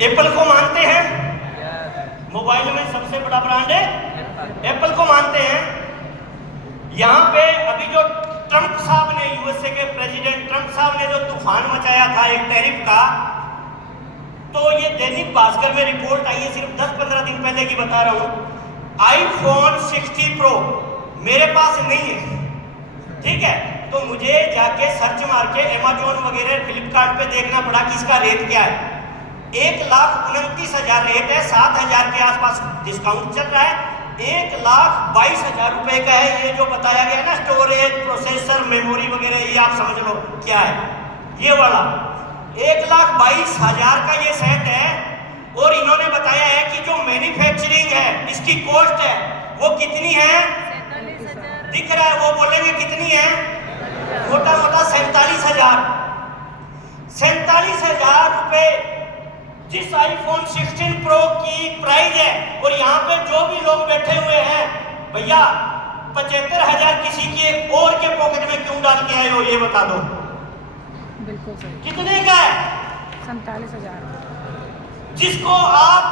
Apple को मानते हैं, मोबाइल में सबसे बड़ा ब्रांड है एप्पल को मानते हैं। यहाँ पे अभी जो ट्रंप साहब ने, यूएसए के प्रेसिडेंट ट्रंप साहब ने जो तूफान मचाया था एक टैरिफ का, तो ये दैनिक भास्कर में रिपोर्ट आई है, सिर्फ 10-15 दिन पहले की बता रहा हूँ। आईफोन 60 प्रो मेरे पास नहीं है, ठीक है, तो मुझे जाके सर्च मार के अमेजोन वगैरह फ्लिपकार्ट पे देखना पड़ा कि इसका रेट क्या है। 1,29,000 रेट है, 7,000 के आसपास डिस्काउंट चल रहा है। 1,22,000 रुपए का है। ये जो बताया गया ना स्टोरेज, प्रोसेसर, मेमोरी वगैरह, ये आप समझ लो क्या है। ये वाला 1,22,000 का ये सेट है। और इन्होंने बताया है कि जो मैन्युफैक्चरिंग है इसकी कॉस्ट है वो कितनी है, दिख रहा है, वो बोलेंगे कितनी है, मोटा मोटा 47,000। 47,000 रुपए जिस आईफोन 16 प्रो की प्राइस है। और यहाँ पे जो भी लोग बैठे हुए हैं, भैया 75,000 किसी के और के पॉकेट में क्यों डाल के आए हो, ये बता दो। बिल्कुल सही। कितने का है? 47,000। जिसको आप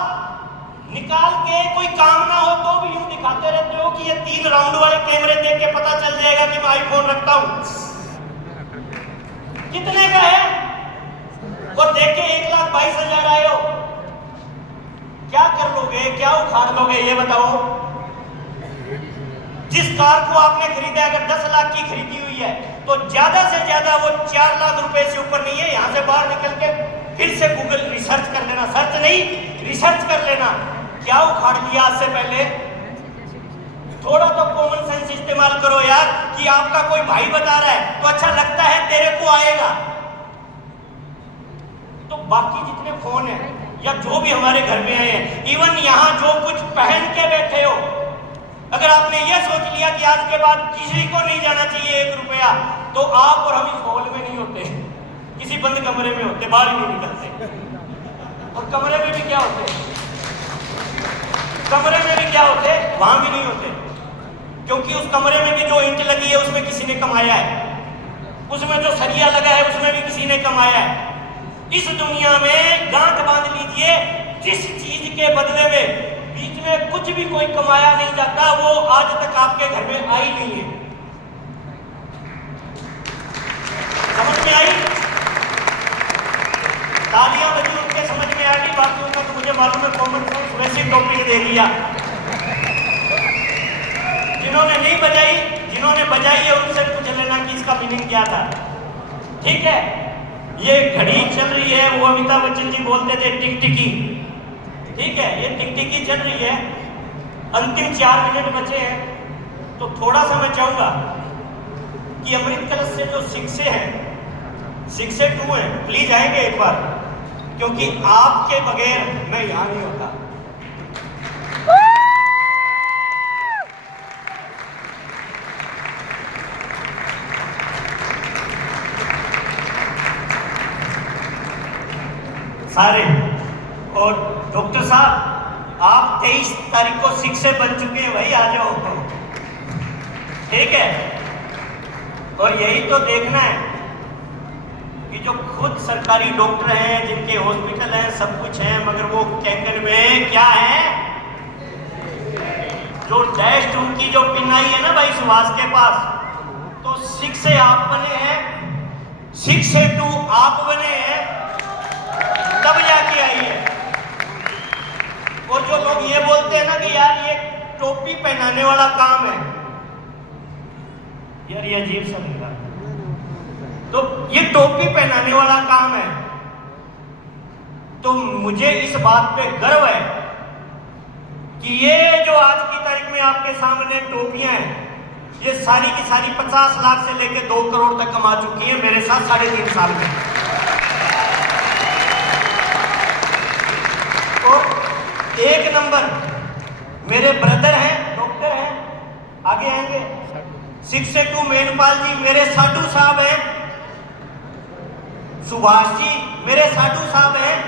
निकाल के कोई काम ना हो तो भी यूं दिखाते रहते हो कि ये 3 राउंड वाले कैमरे देख के पता चल जाएगा कि मैं आईफोन रखता हूं। कितने का है? और देख के 1,22,000 आए हो, क्या कर लोगे, क्या उखाड़ लोगे, ये बताओ। जिस कार को आपने खरीदा, अगर 10 लाख की खरीदी हुई है तो ज्यादा से ज्यादा वो 4 लाख रुपए से ऊपर नहीं है। यहां से बाहर निकल के फिर से गूगल रिसर्च कर लेना, सर्च नहीं रिसर्च कर लेना, क्या उखाड़ लिया आज से पहले। थोड़ा तो कॉमन सेंस इस्तेमाल करो यार, कि आपका कोई भाई बता रहा है तो अच्छा लगता है, तेरे को आएगा। तो बाकी जितने फोन है या जो भी हमारे घर में आए हैं, इवन यहाँ जो कुछ पहन के बैठे हो, अगर आपने ये सोच लिया कि आज के बाद किसी को नहीं जाना चाहिए 1 रुपया, तो आप और हम इस हॉल में नहीं होते, किसी बंद कमरे में होते, बाहर ही नहीं निकलते। और कमरे में भी क्या होते, कमरे में भी क्या होते, वहां भी नहीं होते, क्योंकि उस कमरे में भी जो ईंट लगी है उसमें किसी ने कमाया है, उसमें जो सरिया लगा है उसमें भी किसी ने कमाया है। इस दुनिया में गांठ बांध लीजिए, जिस चीज के बदले में बीच में कुछ भी कोई कमाया नहीं जाता, वो आज तक आपके घर में आई नहीं है। समझ में आई? तालियां बजी उनके समझ में आ गई, बाकी उनका तो मुझे मालूम है कॉमन सेंस वैसे टॉपिक दे दिया। जिन्होंने नहीं बजाई, जिन्होंने बजाई है उनसे पूछ लेना कि इसका मीनिंग क्या था। ठीक है, ये घड़ी चल रही है, वो अमिताभ बच्चन जी बोलते थे टिकटिकी, ठीक है, ये टिकटिकी चल रही है, अंतिम 4 मिनट बचे हैं, तो थोड़ा सा मैं चाहूंगा कि अमृत कलश से जो शिक्षे हैं, शिक्षे 2 हैं, प्लीज आएंगे एक बार, क्योंकि आपके बगैर मैं यहां नहीं होता। सारे और डॉक्टर साहब आप 23 तारीख को शिक्षक बन चुके हैं भाई, आ जाओ, ठीक है। और यही तो देखना है कि जो खुद सरकारी डॉक्टर हैं, जिनके हॉस्पिटल हैं, सब कुछ है, मगर वो कैंगन में क्या है, जो डेस्ट उनकी जो पिनाई है ना भाई सुभाष के पास, तो 6 से आप बने हैं, 6 से 2 आप बने हैं, तब जाके आई है। और जो लोग ये बोलते हैं ना कि यार ये टोपी पहनाने वाला काम है, यार ये अजीब सा लग रहा है, तो ये टोपी पहनाने वाला काम है, तो मुझे इस बात पे गर्व है कि ये जो आज की तारीख में आपके सामने टोपियां हैं, ये सारी की सारी 50 लाख से लेकर 2 करोड़ तक कमा चुकी है मेरे साथ 3.5 साल में। एक नंबर मेरे ब्रदर हैं, डॉक्टर हैं, आगे आएंगे, 6 से 2 मेनपाल जी मेरे साधु साहब हैं, सुभाष जी मेरे साधु साहब हैं,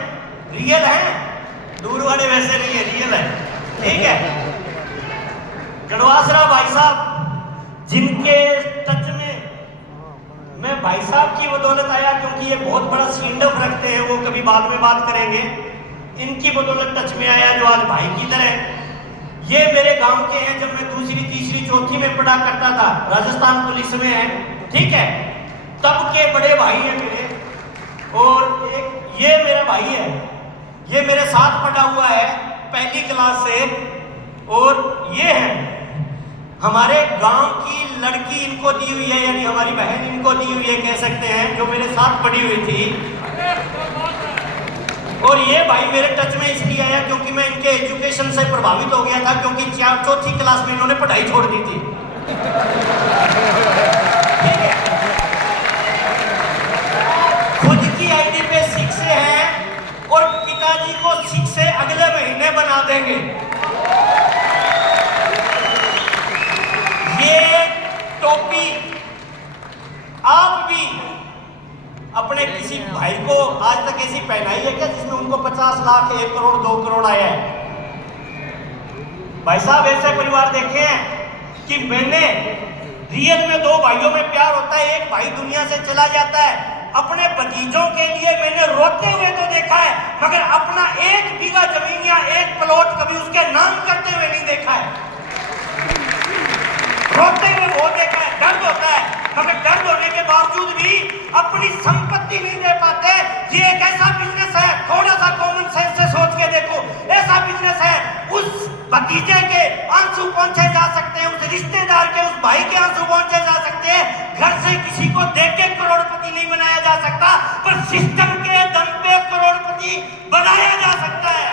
रियल हैं, दूर वाले वैसे नहीं है, रियल है, ठीक है। गढ़वासरा भाई साहब, जिनके टच में मैं भाई साहब की बदौलत आया, क्योंकि ये बहुत बड़ा सीन ऑफ रखते हैं, वो कभी बाद में बात करेंगे। इनकी बदौलत टच में आया जो आज भाई की तरह। ये मेरे गांव के हैं, जब मैं दूसरी तीसरी चौथी में पढ़ा करता था, राजस्थान पुलिस में है, ठीक है, तब के बड़े भाई हैं मेरे। और एक ये मेरा भाई है, ये मेरे साथ पढ़ा हुआ है पहली क्लास से। और ये है हमारे गांव की लड़की, इनको दी हुई है, यानी हमारी बहन इनको दी हुई है कह सकते हैं, जो मेरे साथ पढ़ी हुई थी। और ये भाई मेरे टच में इसलिए आया क्योंकि मैं इनके एजुकेशन से प्रभावित हो गया था, क्योंकि चौथी क्लास में इन्होंने पढ़ाई छोड़ दी थी। ठीक है, खुद की आईडी पे 6 है और पिताजी को 6 से अगले महीने बना देंगे। ये टोपी आप भी अपने किसी भाई को आज तक ऐसी पहनाई है क्या जिसमें उनको 50 लाख, 1 करोड़, 2 करोड़ आया है? भाई साहब ऐसे परिवार देखे हैं कि मैंने रियल में 2 भाइयों में प्यार होता है, एक भाई दुनिया से चला जाता है, अपने भतीजों के लिए मैंने रोते हुए तो देखा है, मगर अपना 1 बीघा जमीन या 1 प्लॉट कभी उसके नाम करते हुए नहीं देखा है। रोते हुए वो देखा है, दर्द होता है, मगर दर्द होने के बावजूद भी अपनी संपत्ति नहीं दे पाते। ये एक ऐसा बिजनेस है, थोड़ा सा कॉमन सेंस से सोच के देखो, ऐसा बिजनेस है, उस भतीजे के आंसू पहुंचे जा सकते हैं, उस रिश्तेदार के, उस भाई के आंसू पहुंचे जा सकते हैं। घर से किसी को देख के करोड़पति नहीं बनाया जा सकता, पर सिस्टम के दम पे करोड़पति बनाया जा सकता है।